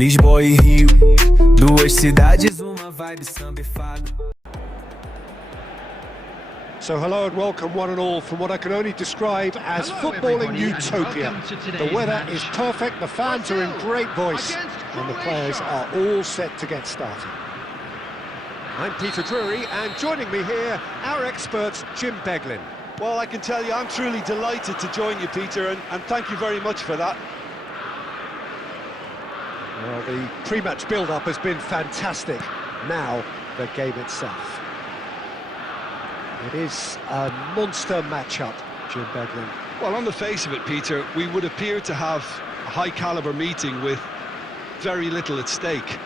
Lisboa e Rio, duas cidades, uma vibe samba e fado. So hello and welcome one and all from what I can only describe as footballing utopia. The weather is perfect, the fans are in great voice, and the players are all set to get started. I'm Peter Drury, and joining me here, our expert Jim Beglin. Well, I can tell you I'm truly delighted to join you, Peter, and thank you very much for that. Well, the pre-match build-up has been fantastic. Now, the game itself. It is a monster matchup, Jim Beglin. Well, on the face of it, Peter, we would appear to have a high-caliber meeting with very little at stake.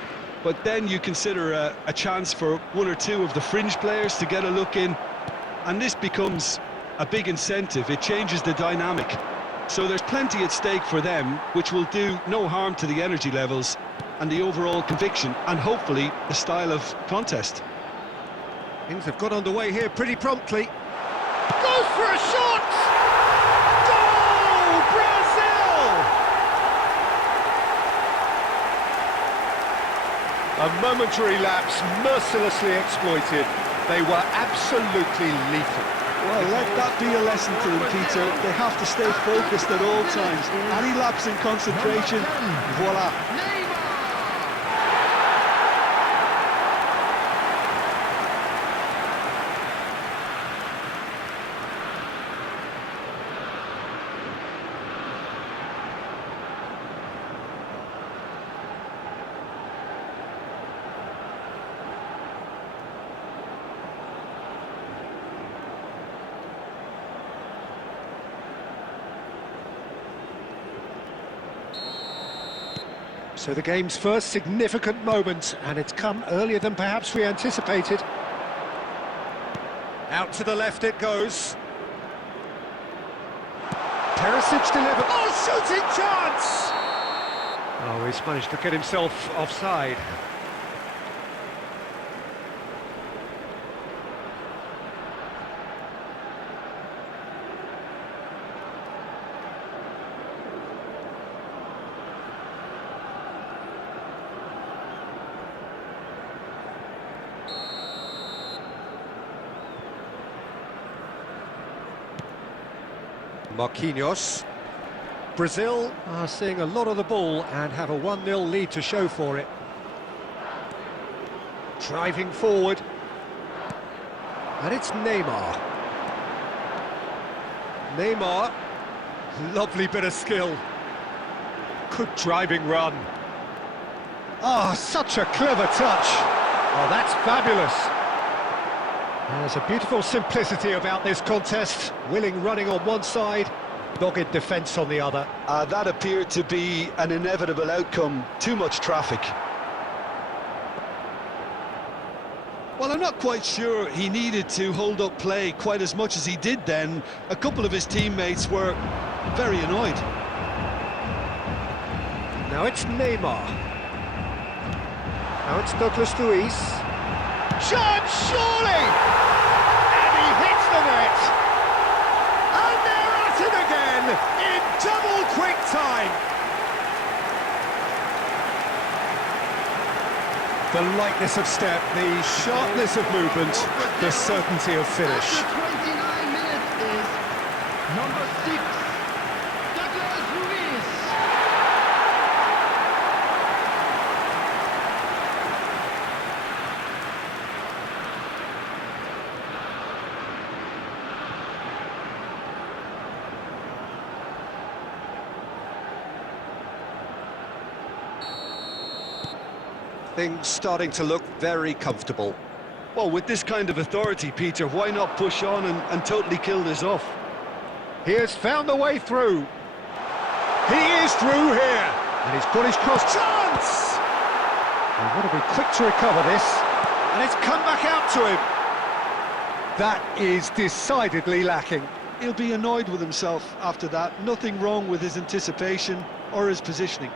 But then you consider a chance for one or two of the fringe players to get a look in, and this becomes a big incentive. It changes the dynamic. So there's plenty at stake for them, which will do no harm to the energy levels and the overall conviction, and hopefully the style of contest. Things have got underway here pretty promptly. Goes for a shot! Goal! Brazil! A momentary lapse, mercilessly exploited. They were absolutely lethal. Well, let that be a lesson to them, Peter. They have to stay focused at all times. Any lapse in concentration, voila. So the game's first significant moment, and it's come earlier than perhaps we anticipated. Out to the left it goes. Perisic delivered. Oh, shooting chance! Oh, he's managed to get himself offside. Marquinhos. Brazil are seeing a lot of the ball and have a 1-0 lead to show for it. Driving forward. And it's Neymar. Neymar. Lovely bit of skill. Good driving run. Ah, such a clever touch. Oh, that's fabulous. There's a beautiful simplicity about this contest. Willing running on one side, dogged defence on the other. That appeared to be an inevitable outcome. Too much traffic. Well, I'm not quite sure he needed to hold up play quite as much as he did then. A couple of his teammates were very annoyed. Now it's Neymar. Now it's Douglas Luiz. Shot, surely! And he hits the net! And they're at it again, in double quick time! The lightness of step, the sharpness of movement, the certainty of finish. After 29 minutes is number 6, Douglas Luiz. Things starting to look very comfortable. Well, with this kind of authority, Peter, why not push on and totally kill this off? He has found the way through. He is through here. And he's put his cross. Chance! And want to be quick to recover this. And it's come back out to him. That is decidedly lacking. He'll be annoyed with himself after that. Nothing wrong with his anticipation or his positioning.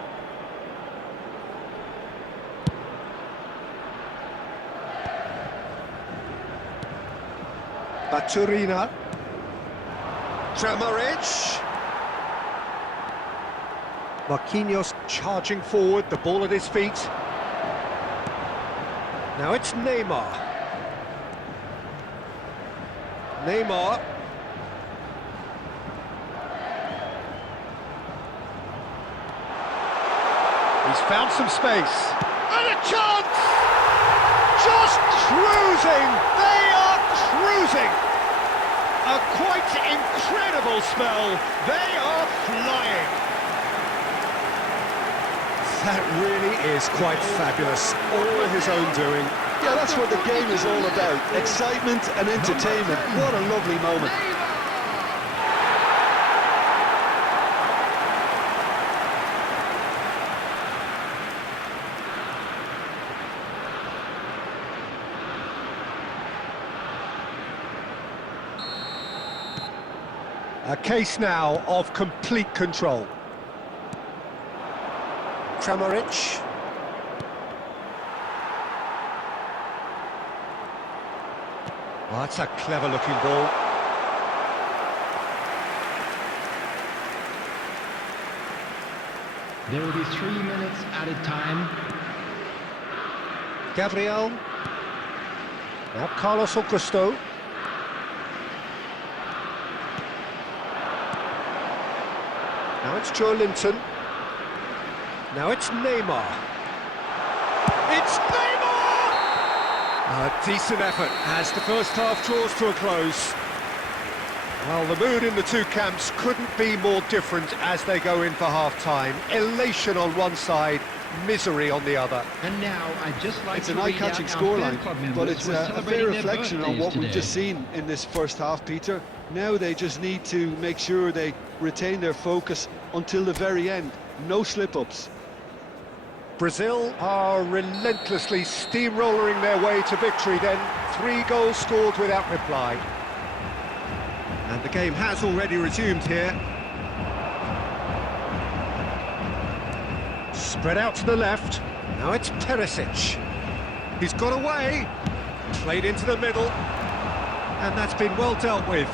Baturina. Tramaric. Marquinhos charging forward, the ball at his feet. Now it's Neymar. Neymar. He's found some space. And a chance! Just cruising! They are cruising! A quite incredible spell. They are flying. That really is quite fabulous. All his own doing. Yeah, that's what the game is all about. Excitement and entertainment. What a lovely moment. A case now of complete control. Kramaric. Oh, that's a clever-looking ball. There will be 3 minutes added time. Gabriel. Now Carlos Augusto. Now it's Joe Linton. Now it's Neymar. It's Neymar! A decent effort as the first half draws to a close. Well, the mood in the two camps couldn't be more different as they go in for half-time. Elation on one side, misery on the other. And now I'd just like It's to an read eye-catching out our fan scoreline, club but members it's who are a fair celebrating their reflection on birthdays what we've today. just seen in this first half, Peter. Now they just need to make sure they retain their focus until the very end. No slip-ups. Brazil are relentlessly steamrolling their way to victory then. 3 goals scored without reply. And the game has already resumed here. Spread out to the left. Now it's Perisic. He's got away. Played into the middle. And that's been well dealt with.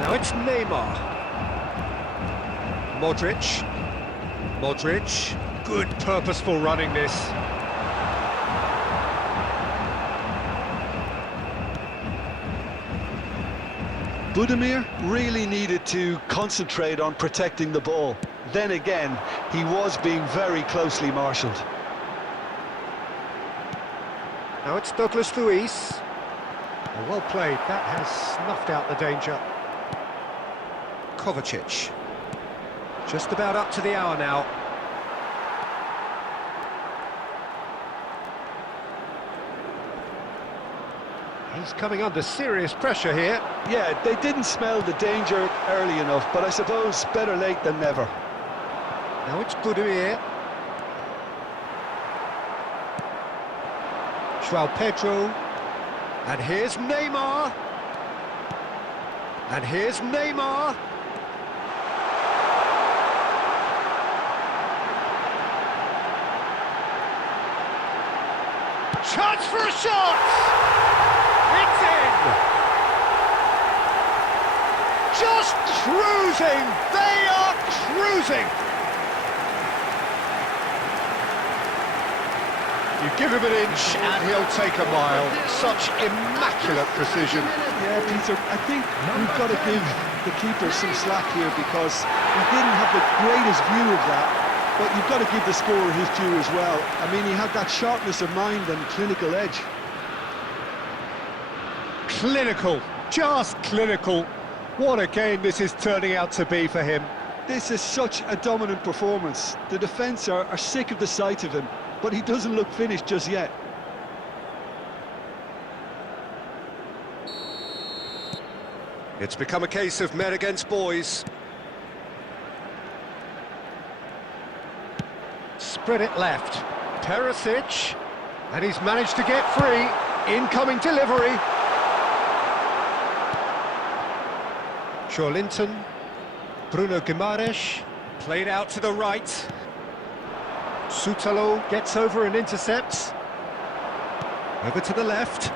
Now it's Neymar. Modric. Modric. Good purposeful running this. Budimir really needed to concentrate on protecting the ball. Then again, he was being very closely marshalled. Now it's Douglas Luiz. Oh, well played, that has snuffed out the danger. Kovacic. Just about up to the hour now. He's coming under serious pressure here. Yeah, they didn't smell the danger early enough, but I suppose better late than never. Now it's Budimir. João Pedro. And here's Neymar. And here's Neymar. Chance for a shot! It's in! Just cruising! They are cruising! You give him an inch and he'll take a mile. Such immaculate precision. Yeah, Peter, I think we've got to give the keeper some slack here because he didn't have the greatest view of that. But you've got to give the scorer his due as well. I mean, he had that sharpness of mind and clinical edge. Clinical, just clinical. What a game this is turning out to be for him. This is such a dominant performance. The defence are sick of the sight of him, but he doesn't look finished just yet. It's become a case of men against boys. Spread it left. Perisic. And he's managed to get free. Incoming delivery. Joe Linton. Bruno Guimaraes. Played out to the right. Soutalo gets over and intercepts. Over to the left.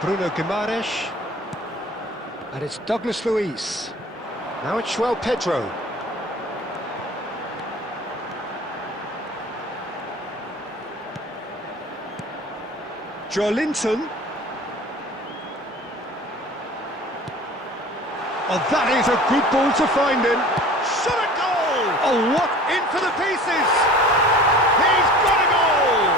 Bruno Guimaraes. And it's Douglas Luiz. Now it's João Pedro. Joelinton. Oh, that is a good ball to find him. Shot a goal! Oh, what? In for the pieces! He's got a goal!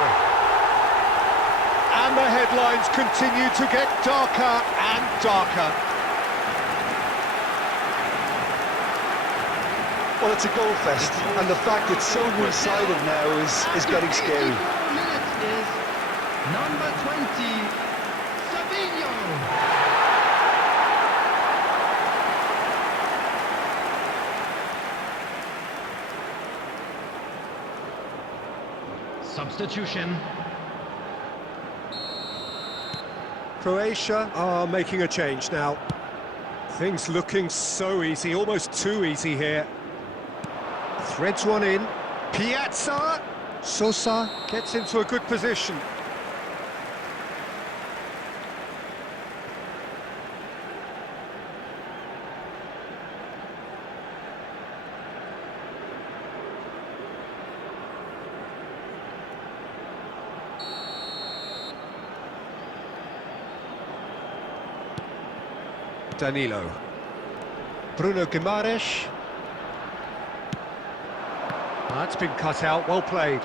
And the headlines continue to get darker and darker. Well, it's a goal fest, and the fact it's so one-sided now is getting scary. 84 minutes is number 20, Savinho. Substitution. Croatia are making a change now. Things looking so easy, almost too easy here. Threads one in. Piazza. Sosa gets into a good position. Danilo. Bruno Guimaraes. That's been cut out, well played.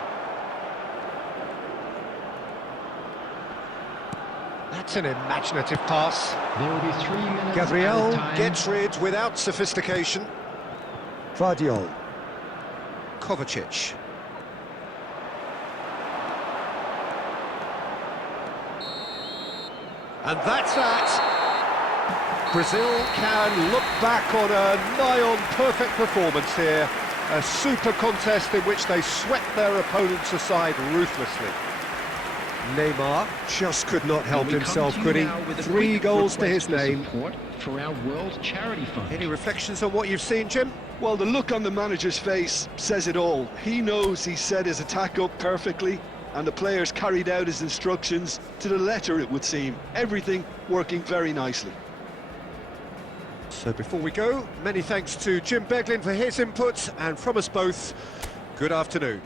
That's an imaginative pass. There will be 3 minutes Gabriel added time. gets rid without sophistication. Vardiol. Kovacic. And that's that. Brazil can look back on a nigh-on perfect performance here. A super contest in which they swept their opponents aside ruthlessly. Neymar just could not help We come himself, to you could he? now with a 3 quick goals to request his for name. support for our World Charity Fund. Any reflections on what you've seen, Jim? Well, the look on the manager's face says it all. He knows he set his attack up perfectly, and the players carried out his instructions to the letter, it would seem. Everything working very nicely. So before we go, many thanks to Jim Beglin for his input, and from us both, good afternoon.